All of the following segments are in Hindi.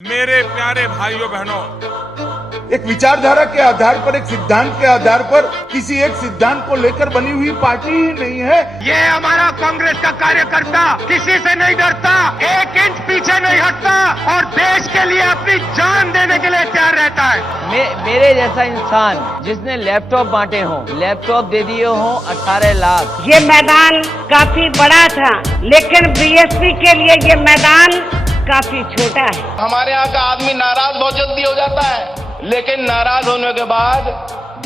मेरे प्यारे भाइयों बहनों, एक विचारधारा के आधार पर, एक सिद्धांत के आधार पर किसी एक सिद्धांत को लेकर बनी हुई पार्टी ही नहीं है। ये हमारा कांग्रेस का कार्यकर्ता किसी से नहीं डरता, एक इंच पीछे नहीं हटता और देश के लिए अपनी जान देने के लिए तैयार रहता है। मेरे जैसा इंसान जिसने लैपटॉप बांटे हों, लैपटॉप दे दिए हों 18 लाख। ये मैदान काफी बड़ा था, लेकिन बीएसपी के लिए ये मैदान काफी छोटा है। हमारे यहाँ का आदमी नाराज बहुत जल्दी हो जाता है, लेकिन नाराज होने के बाद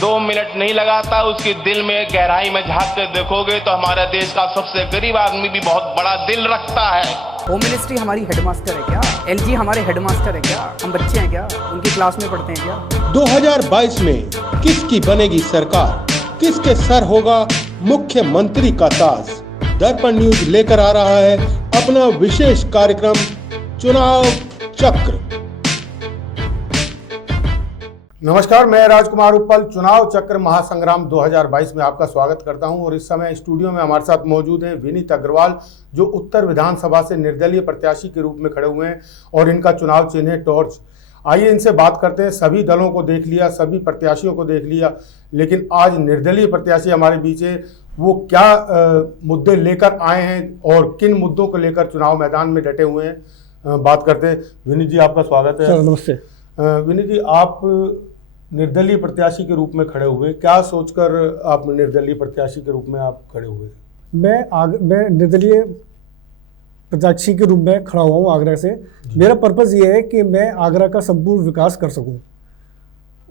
2 मिनट नहीं लगाता। उसके दिल में गहराई में झांक कर देखोगे तो हमारे देश का सबसे गरीब आदमी भी बहुत बड़ा दिल रखता है। होम मिनिस्ट्री हमारी हेडमास्टर है क्या? एलजी हमारे हेडमास्टर है क्या? हम बच्चे हैं क्या? उनकी क्लास में पढ़ते हैं क्या? 2022 में किसकी बनेगी सरकार, किसके सर होगा मुख्यमंत्री का ताज? दर्पण न्यूज लेकर आ रहा है अपना विशेष कार्यक्रम चुनाव चक्र। नमस्कार, मैं राजकुमार उप्पल चुनाव चक्र महासंग्राम 2022 में आपका स्वागत करता हूं और इस समय स्टूडियो में हमारे साथ मौजूद हैं विनीत अग्रवाल, जो उत्तर विधानसभा से निर्दलीय प्रत्याशी के रूप में खड़े हुए हैं और इनका चुनाव चिन्ह है टॉर्च। आइए इनसे बात करते हैं। सभी दलों को देख लिया, सभी प्रत्याशियों को देख लिया, लेकिन आज निर्दलीय प्रत्याशी हमारे बीच है। वो क्या मुद्दे लेकर आए हैं और किन मुद्दों को लेकर चुनाव मैदान में डटे हुए हैं, बात करते हैं। विनीत जी, आपका स्वागत है। सर नमस्ते। विनीत जी, आप निर्दलीय प्रत्याशी के रूप में खड़े हुए, क्या सोचकर आप निर्दलीय प्रत्याशी के रूप में आप खड़े हुए? मैं निर्दलीय प्रत्याशी के रूप में खड़ा हुआ हूँ आगरा से। मेरा पर्पज़ ये है कि मैं आगरा का संपूर्ण विकास कर सकूँ।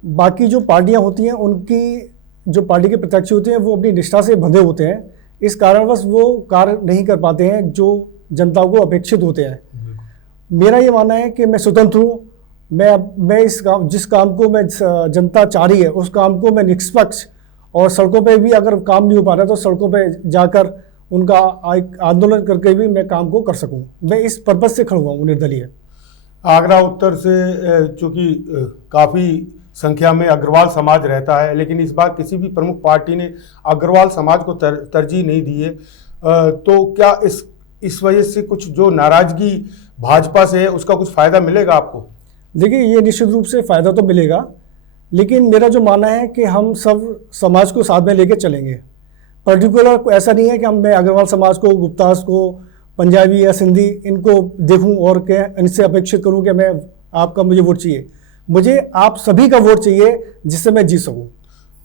बाकी जो पार्टियाँ होती हैं, उनकी जो पार्टी के प्रत्याशी होते हैं वो अपनी निष्ठा से बंधे होते हैं, इस कारणवश वो कार्य नहीं कर पाते हैं जो जनता को अपेक्षित होते हैं। मेरा ये मानना है कि मैं स्वतंत्र हूँ। मैं जिस काम को मैं जनता चाह रही है उस काम को मैं निष्पक्ष, और सड़कों पे भी अगर काम नहीं हो पा रहा तो सड़कों पे जाकर उनका आंदोलन करके भी मैं काम को कर सकूं। मैं इस पर्पज़ से खड़ा हुआ हूँ निर्दलीय। आगरा उत्तर से चूँकि काफ़ी संख्या में अग्रवाल समाज रहता है, लेकिन इस बार किसी भी प्रमुख पार्टी ने अग्रवाल समाज को तरजीह नहीं दी है, तो क्या इस वजह से कुछ जो नाराजगी भाजपा से है उसका कुछ फ़ायदा मिलेगा आपको? देखिए, ये निश्चित रूप से फ़ायदा तो मिलेगा, लेकिन मेरा जो मानना है कि हम सब समाज को साथ में लेके चलेंगे। पर्टिकुलर ऐसा नहीं है कि मैं अग्रवाल समाज को, गुप्तास को, पंजाबी या सिंधी इनको देखूं और क्या इनसे अपेक्षित करूं कि मैं आपका मुझे वोट चाहिए। मुझे आप सभी का वोट चाहिए जिससे मैं जीत सकूं।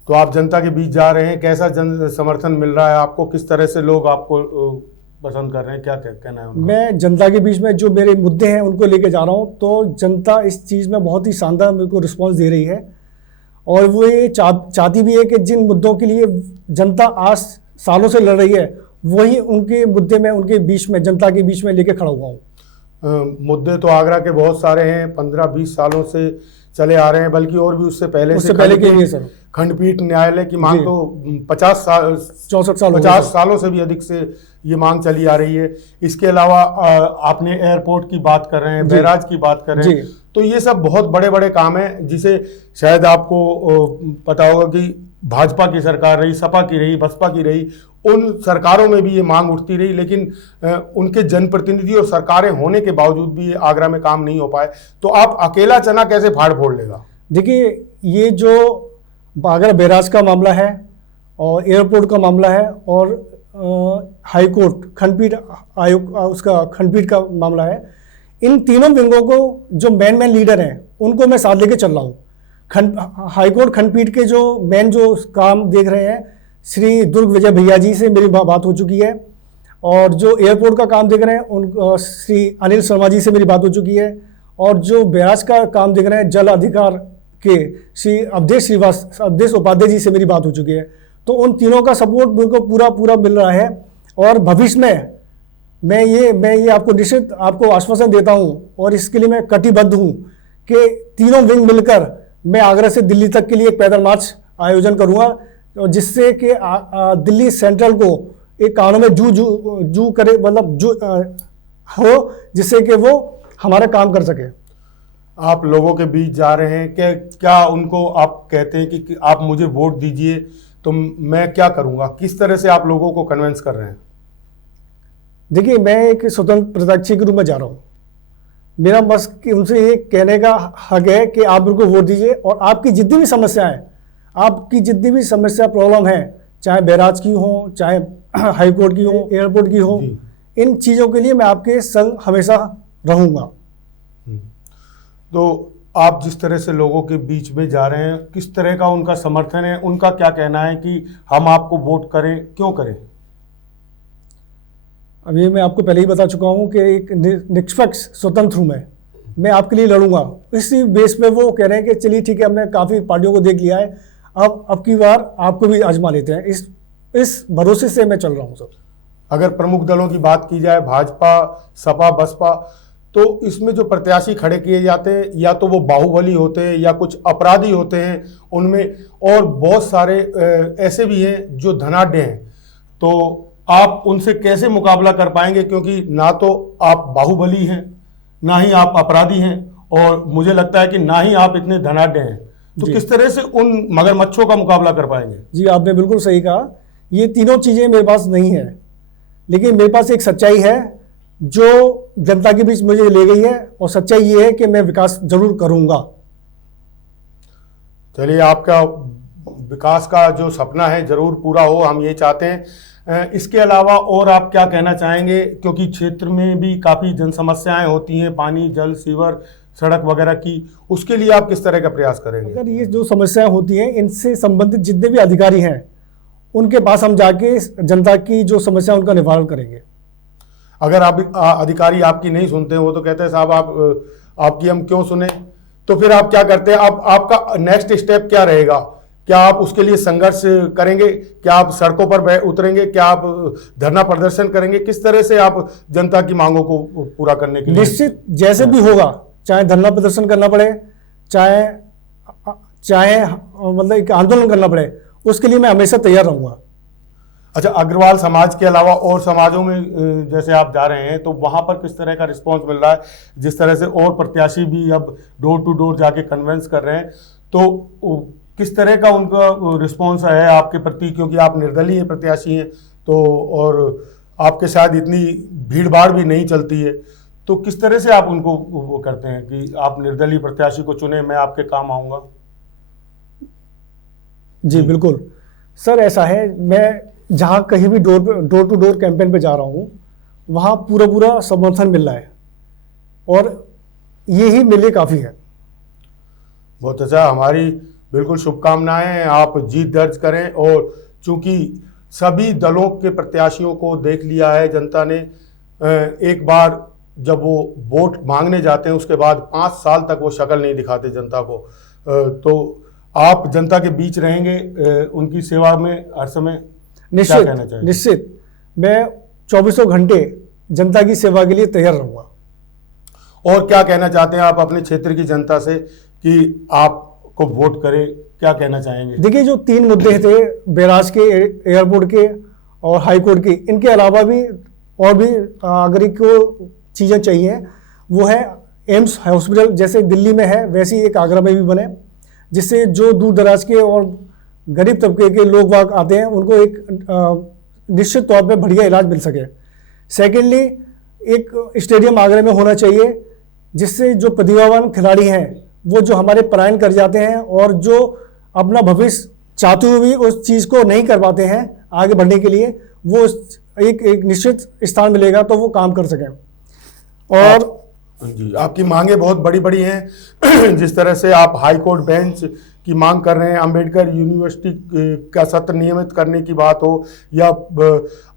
तो आप जनता के बीच जा रहे हैं, कैसा जन समर्थन मिल रहा है आपको? किस तरह से लोग आपको पसंद कर रहे हैं, क्या कहना है उनका? मैं जनता के बीच में जो मेरे मुद्दे हैं उनको लेके जा रहा हूं, तो जनता इस चीज़ में बहुत ही शानदार मेरे को रिस्पॉन्स दे रही है, और वो ये चाहती भी है कि जिन मुद्दों के लिए जनता आज सालों से लड़ रही है वही उनके मुद्दे में उनके बीच में जनता के बीच में लेके खड़ा हुआ हूँ। मुद्दे तो आगरा के बहुत सारे हैं, 15-20 सालों से चले आ रहे हैं, बल्कि और भी उससे पहले के लिए सर खंडपीठ न्यायालय की मांग तो 50 सालों से भी अधिक से ये मांग चली आ रही है। इसके अलावा आपने एयरपोर्ट की बात कर रहे हैं, बैराज की बात कर रहे हैं, तो ये सब बहुत बड़े बड़े काम हैं जिसे शायद आपको पता होगा कि भाजपा की सरकार रही, सपा की रही, बसपा की रही, उन सरकारों में भी ये मांग उठती रही, लेकिन उनके जनप्रतिनिधि और सरकारें होने के बावजूद भी आगरा में काम नहीं हो पाए। तो आप अकेला चना कैसे फाड़ फोड़ लेगा? देखिए, ये जो आगरा बैराज का मामला है और एयरपोर्ट का मामला है और हाई कोर्ट खंडपीठ आयोग उसका खंडपीठ का मामला है, इन तीनों विंगों को जो मेन लीडर हैं उनको मैं साथ लेके चल रहा हूँ। हाई कोर्ट खंडपीठ के जो मेन जो काम देख रहे हैं, श्री दुर्ग विजय भैया जी से मेरी बात हो चुकी है, और जो एयरपोर्ट का काम देख रहे हैं उन श्री अनिल शर्मा जी से मेरी बात हो चुकी है, और जो बैराज का काम देख रहे हैं जल अधिकार के श्री अवधेश उपाध्याय जी से मेरी बात हो चुकी है। तो उन तीनों का सपोर्ट मेरे को पूरा मिल रहा है, और भविष्य में मैं ये आपको निश्चित आपको आश्वासन देता हूँ, और इसके लिए मैं कटिबद्ध हूँ कि तीनों विंग मिलकर मैं आगरा से दिल्ली तक के लिए एक पैदल मार्च आयोजन करूँगा, जिससे कि दिल्ली सेंट्रल को एक कानून में जू करे, मतलब हो, जिससे कि वो हमारा काम कर सके। आप लोगों के बीच जा रहे हैं, क्या उनको आप कहते हैं कि आप मुझे वोट दीजिए तो मैं क्या करूंगा? किस तरह से आप लोगों को कन्विंस कर रहे हैं? देखिए, मैं एक स्वतंत्र प्रत्याशी के रूप में जा रहा हूँ। मेरा बस कि उनसे ये कहने का हक है कि आप उनको वोट दीजिए और आपकी जितनी भी समस्याएं, आपकी जितनी भी समस्या प्रॉब्लम है, चाहे बैराज की हो, चाहे हाई कोर्ट की हो, एयरपोर्ट की हो, इन चीज़ों के लिए मैं आपके संग हमेशा रहूँगा। तो आप जिस तरह से लोगों के बीच में जा रहे हैं, किस तरह का उनका समर्थन है, उनका क्या कहना है कि हम आपको वोट करें, क्यों करें? अभी मैं आपको पहले ही बता चुका हूँ कि एक निष्पक्ष स्वतंत्र हूँ मैं आपके लिए लड़ूंगा। इसी बेस पे वो कह रहे हैं कि चलिए ठीक है, हमने काफ़ी पार्टियों को देख लिया है, अब की बार आपको भी आजमा लेते हैं। इस भरोसे से मैं चल रहा हूँ सर। अगर प्रमुख दलों की बात की जाए, भाजपा, सपा, बसपा, तो इसमें जो प्रत्याशी खड़े किए जाते हैं या तो वो बाहुबली होते हैं या कुछ अपराधी होते हैं उनमें, और बहुत सारे ऐसे भी हैं जो धनाढ्य हैं। तो आप उनसे कैसे मुकाबला कर पाएंगे, क्योंकि ना तो आप बाहुबली हैं, ना ही आप अपराधी हैं, और मुझे लगता है कि ना ही आप इतने धनाढ्य हैं। तो किस तरह से उन मगरमच्छों का मुकाबला कर पाएंगे? जी, आपने बिल्कुल सही कहा। ये तीनों चीज़ें मेरे पास नहीं है, लेकिन मेरे पास एक सच्चाई है जो जनता के बीच मुझे ले गई है, और सच्चाई ये है कि मैं विकास जरूर करूंगा। चलिए, आपका विकास का जो सपना है जरूर पूरा हो, हम ये चाहते हैं। इसके अलावा और आप क्या कहना चाहेंगे, क्योंकि क्षेत्र में भी काफ़ी जन समस्याएं होती हैं, पानी, जल, सीवर, सड़क वगैरह की, उसके लिए आप किस तरह का प्रयास करेंगे? अगर ये जो समस्याएं होती हैं, इनसे संबंधित जितने भी अधिकारी हैं उनके पास हम जाके जनता की जो समस्या उनका निवारण करेंगे। अगर आप अधिकारी आपकी नहीं सुनते हैं, वो तो कहते हैं साहब आपकी हम क्यों सुने, तो फिर आप क्या करते हैं? आपका नेक्स्ट स्टेप क्या रहेगा? क्या आप उसके लिए संघर्ष करेंगे? क्या आप सड़कों पर उतरेंगे? क्या आप धरना प्रदर्शन करेंगे? किस तरह से आप जनता की मांगों को पूरा करने के लिए? निश्चित, जैसे भी होगा, चाहे धरना प्रदर्शन करना पड़े, चाहे मतलब एक आंदोलन करना पड़े, उसके लिए मैं हमेशा तैयार रहूंगा। अच्छा, अग्रवाल समाज के अलावा और समाजों में जैसे आप जा रहे हैं, तो वहां पर किस तरह का रिस्पांस मिल रहा है? जिस तरह से और प्रत्याशी भी अब डोर टू डोर जाके कन्वेंस कर रहे हैं, तो किस तरह का उनका रिस्पांस है आपके प्रति? क्योंकि आप निर्दलीय प्रत्याशी हैं, तो और आपके साथ इतनी भीड़ भाड़ भी नहीं चलती है, तो किस तरह से आप उनको वो करते हैं कि आप निर्दलीय प्रत्याशी को चुने, मैं आपके काम आऊँगा? जी बिल्कुल सर, ऐसा है, मैं जहाँ कहीं भी डोर टू डोर कैंपेन पे जा रहा हूँ, वहाँ पूरा समर्थन मिल रहा है, और ये ही मिले काफ़ी है। बहुत अच्छा, हमारी बिल्कुल शुभकामनाएं, आप जीत दर्ज करें। और चूंकि सभी दलों के प्रत्याशियों को देख लिया है जनता ने, एक बार जब वो वोट मांगने जाते हैं उसके बाद 5 साल तक वो शक्ल नहीं दिखाते जनता को, तो आप जनता के बीच रहेंगे उनकी सेवा में हर समय? निश्चित, मैं 24 घंटे जनता की सेवा के लिए तैयार रहूंगा। और क्या कहना चाहते हैं आप अपने क्षेत्र की जनता से कि आपको वोट करें, क्या कहना चाहेंगे? देखिए, जो 3 मुद्दे थे, बैराज के, एयरपोर्ट के और हाई कोर्ट के, इनके अलावा भी और भी अगर को चीज़ें चाहिए, वो है एम्स हॉस्पिटल, जैसे दिल्ली में है वैसे ही एक आगरा में भी बने, जिससे जो दूर दराज के और गरीब तबके के लोग वाग आते हैं उनको एक निश्चित तौर पे बढ़िया इलाज मिल सके। सेकेंडली, एक स्टेडियम आगरा में होना चाहिए, जिससे जो प्रतिभावान खिलाड़ी हैं वो जो हमारे पलायन कर जाते हैं और जो अपना भविष्य चाहते हुए भी उस चीज़ को नहीं कर पाते हैं आगे बढ़ने के लिए, वो एक निश्चित स्थान मिलेगा तो वो काम कर सकें। और जी, आपकी मांगे बहुत बड़ी बड़ी हैं। जिस तरह से आप हाई कोर्ट बेंच की मांग कर रहे हैं, अंबेडकर यूनिवर्सिटी का सत्र नियमित करने की बात हो, या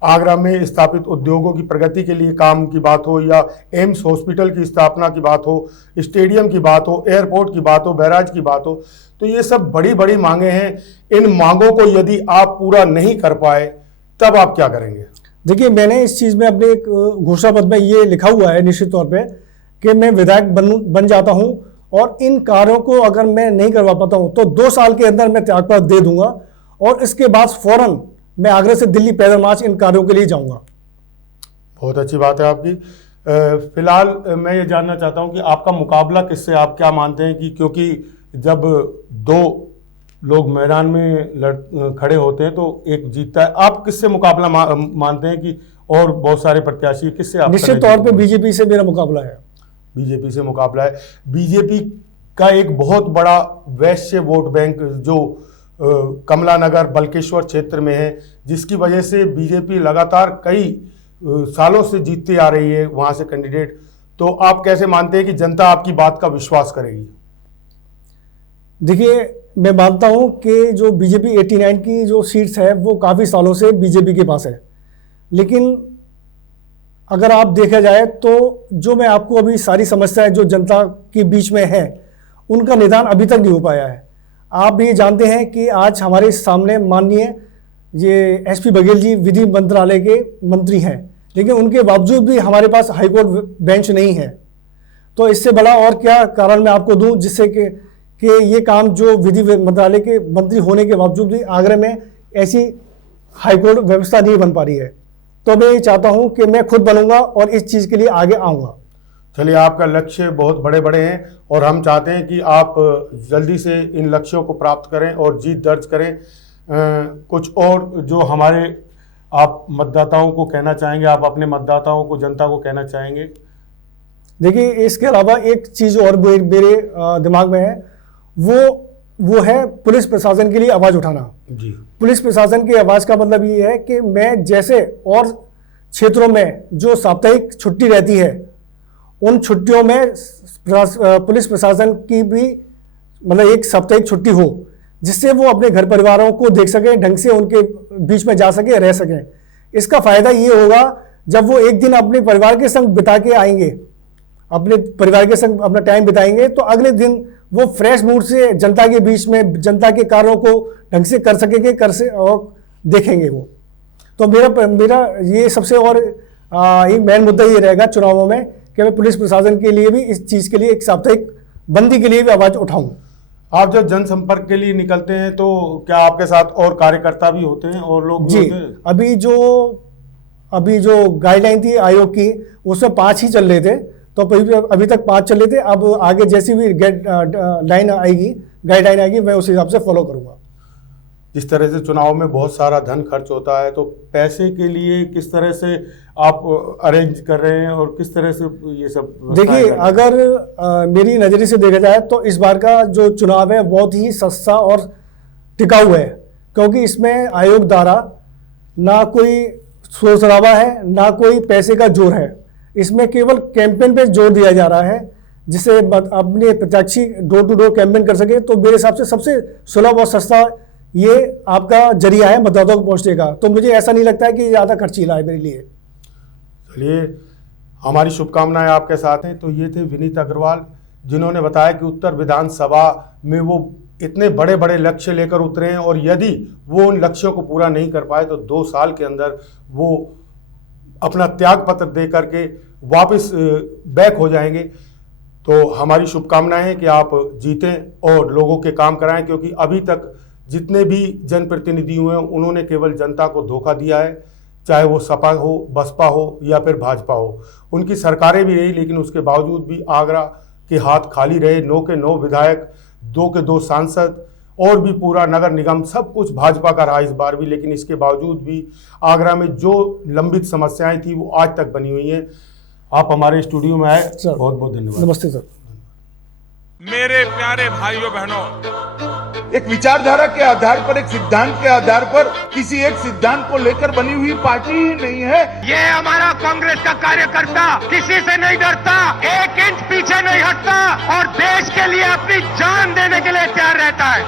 आगरा में स्थापित उद्योगों की प्रगति के लिए काम की बात हो, या एम्स हॉस्पिटल की स्थापना की बात हो, स्टेडियम की बात हो, एयरपोर्ट की बात हो, बैराज की बात हो, तो ये सब बड़ी बड़ी मांगे हैं। इन मांगों को यदि आप पूरा नहीं कर पाए तब आप क्या करेंगे? देखिए, मैंने इस चीज़ में अपने एक घोषणा पत्र में ये लिखा हुआ है निश्चित तौर पे कि मैं विधायक बन जाता हूं, और इन कार्यों को अगर मैं नहीं करवा पाता हूं तो 2 साल के अंदर मैं त्यागपत्र दे दूंगा, और इसके बाद फौरन मैं आगरा से दिल्ली पैदल मार्च इन कार्यों के लिए जाऊंगा। बहुत अच्छी बात है आपकी। फिलहाल मैं ये जानना चाहता हूं कि आपका मुकाबला किससे, आप क्या मानते हैं कि, क्योंकि जब 2 लोग मैदान में खड़े होते हैं तो एक जीतता है, आप किससे मुकाबला मानते हैं कि, और बहुत सारे प्रत्याशी किससे आप? निश्चित तौर पे बीजेपी से मेरा मुकाबला है। बीजेपी से मुकाबला है। बीजेपी का एक बहुत बड़ा वैश्य वोट बैंक जो कमला नगर बल्केश्वर क्षेत्र में है, जिसकी वजह से बीजेपी लगातार कई सालों से जीतती आ रही है वहां से कैंडिडेट। तो आप कैसे मानते हैं कि जनता आपकी बात का विश्वास करेगी? देखिए, मैं मानता हूं कि जो बीजेपी 89 की जो सीट्स है वो काफ़ी सालों से बीजेपी के पास है, लेकिन अगर आप देखा जाए तो जो मैं आपको अभी सारी समस्याएं जो जनता के बीच में है उनका निदान अभी तक नहीं हो पाया है। आप भी जानते हैं कि आज हमारे सामने माननीय ये एसपी बघेल जी विधि मंत्रालय के मंत्री हैं, लेकिन उनके बावजूद भी हमारे पास हाईकोर्ट बेंच नहीं है। तो इससे बड़ा और क्या कारण मैं आपको दूं जिससे कि ये काम जो विधि मंत्रालय के मंत्री होने के बावजूद भी आगरा में ऐसी हाईकोर्ट व्यवस्था नहीं बन पा रही है। तो मैं ये चाहता हूं कि मैं खुद बनूंगा और इस चीज़ के लिए आगे आऊँगा। चलिए, आपका लक्ष्य बहुत बड़े बड़े हैं और हम चाहते हैं कि आप जल्दी से इन लक्ष्यों को प्राप्त करें और जीत दर्ज करें। कुछ और जो हमारे आप मतदाताओं को कहना चाहेंगे, आप अपने मतदाताओं को, जनता को कहना चाहेंगे? देखिए, इसके अलावा एक चीज़ और मेरे दिमाग में है, वो है पुलिस प्रशासन के लिए आवाज़ उठाना। जी, पुलिस प्रशासन की आवाज़ का मतलब ये है कि मैं जैसे और क्षेत्रों में जो साप्ताहिक छुट्टी रहती है उन छुट्टियों में पुलिस प्रशासन की भी मतलब एक साप्ताहिक छुट्टी हो, जिससे वो अपने घर परिवारों को देख सकें, ढंग से उनके बीच में जा सके, रह सकें। इसका फ़ायदा ये होगा जब वो एक दिन अपने परिवार के संग बिता के आएंगे, अपने परिवार के संग अपना टाइम बिताएंगे, तो अगले दिन वो फ्रेश मूड से जनता के बीच में जनता के कार्यों को ढंग से कर सकेंगे, और देखेंगे वो। तो मेरा ये सबसे और एक मेन मुद्दा ये रहेगा चुनावों में कि मैं पुलिस प्रशासन के लिए भी इस चीज़ के लिए एक साप्ताहिक बंदी के लिए भी आवाज़ उठाऊँ। आप जब जनसंपर्क के लिए निकलते हैं तो क्या आपके साथ और कार्यकर्ता भी होते हैं और लोग भी होते हैं? अभी जो गाइडलाइन थी आयोग की उसमें 5 ही चल रहे थे, तो अभी तक 5 चल रहे थे। अब आगे जैसी भी गाइडलाइन आएगी मैं उस हिसाब से फॉलो करूँगा। जिस तरह से चुनाव में बहुत सारा धन खर्च होता है, तो पैसे के लिए किस तरह से आप अरेंज कर रहे हैं और किस तरह से ये सब? देखिए, अगर मेरी नज़रिए से देखा जाए तो इस बार का जो चुनाव है बहुत ही सस्ता और टिकाऊ है, क्योंकि इसमें आयोग द्वारा ना कोई शोर शराबा है, ना कोई पैसे का जोर है। इसमें केवल कैंपेन पे जोर दिया जा रहा है, जिससे अपने प्रत्याशी डोर टू डोर कैंपेन कर सके। तो मेरे हिसाब से सबसे सुलभ और सस्ता ये आपका जरिया है मतदाताओं को पहुंचने का। तो मुझे ऐसा नहीं लगता है कि ज़्यादा खर्चीला है मेरे लिए। चलिए, हमारी शुभकामनाएं आपके साथ हैं। तो ये थे विनीत अग्रवाल, जिन्होंने बताया कि उत्तर विधानसभा में वो इतने बड़े बड़े लक्ष्य लेकर उतरे हैं और यदि वो उन लक्ष्यों को पूरा नहीं कर पाए तो 2 साल के अंदर वो अपना त्याग पत्र दे करके वापस बैक हो जाएंगे। तो हमारी शुभकामनाएं हैं कि आप जीतें और लोगों के काम कराएं, क्योंकि अभी तक जितने भी जनप्रतिनिधि हुए हैं उन्होंने केवल जनता को धोखा दिया है, चाहे वो सपा हो, बसपा हो या फिर भाजपा हो। उनकी सरकारें भी रही, लेकिन उसके बावजूद भी आगरा के हाथ खाली रहे। 9 के 9 विधायक, 2 के 2 सांसद और भी पूरा नगर निगम सब कुछ भाजपा का रहा इस बार भी। लेकिन इसके बावजूद भी आगरा में जो लंबित समस्याएं थी वो आज तक बनी हुई हैं। आप हमारे स्टूडियो में आए, बहुत बहुत धन्यवाद। नमस्ते सर। मेरे प्यारे भाइयों बहनों, एक विचारधारा के आधार पर, एक सिद्धांत के आधार पर किसी एक सिद्धांत को लेकर बनी हुई पार्टी ही नहीं है। ये हमारा कांग्रेस का कार्यकर्ता किसी से नहीं डरता, 1 इंच पीछे नहीं हटता और देश के लिए अपनी जान देने के लिए तैयार रहता है।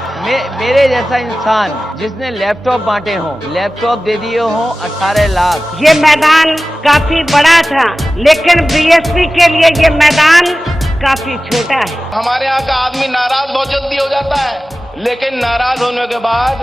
मेरे जैसा इंसान जिसने लैपटॉप बांटे हों, लैपटॉप दे दिए हों 18 लाख। ये मैदान काफी बड़ा था, लेकिन बीएसपी के लिए ये मैदान काफी छोटा है। हमारे यहाँ का आदमी नाराज बहुत जल्दी हो जाता है, लेकिन नाराज होने के बाद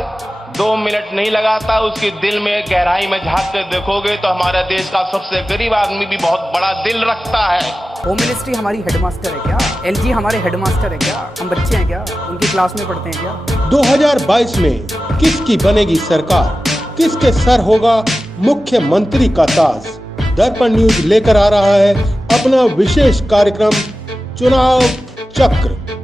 2 मिनट नहीं लगाता। उसकी दिल में गहराई में झांक कर देखोगे तो हमारे देश का सबसे गरीब आदमी भी बहुत बड़ा दिल रखता है। होम मिनिस्ट्री हमारी हेडमास्टर है क्या? एलजी हमारे हेडमास्टर है क्या? हम बच्चे हैं क्या? उनकी क्लास में पढ़ते हैं क्या? 2022 में किसकी बनेगी सरकार? किसके सर होगा मुख्यमंत्री का ताज? दर्पण न्यूज लेकर आ रहा है अपना विशेष कार्यक्रम चुनाव चक्र।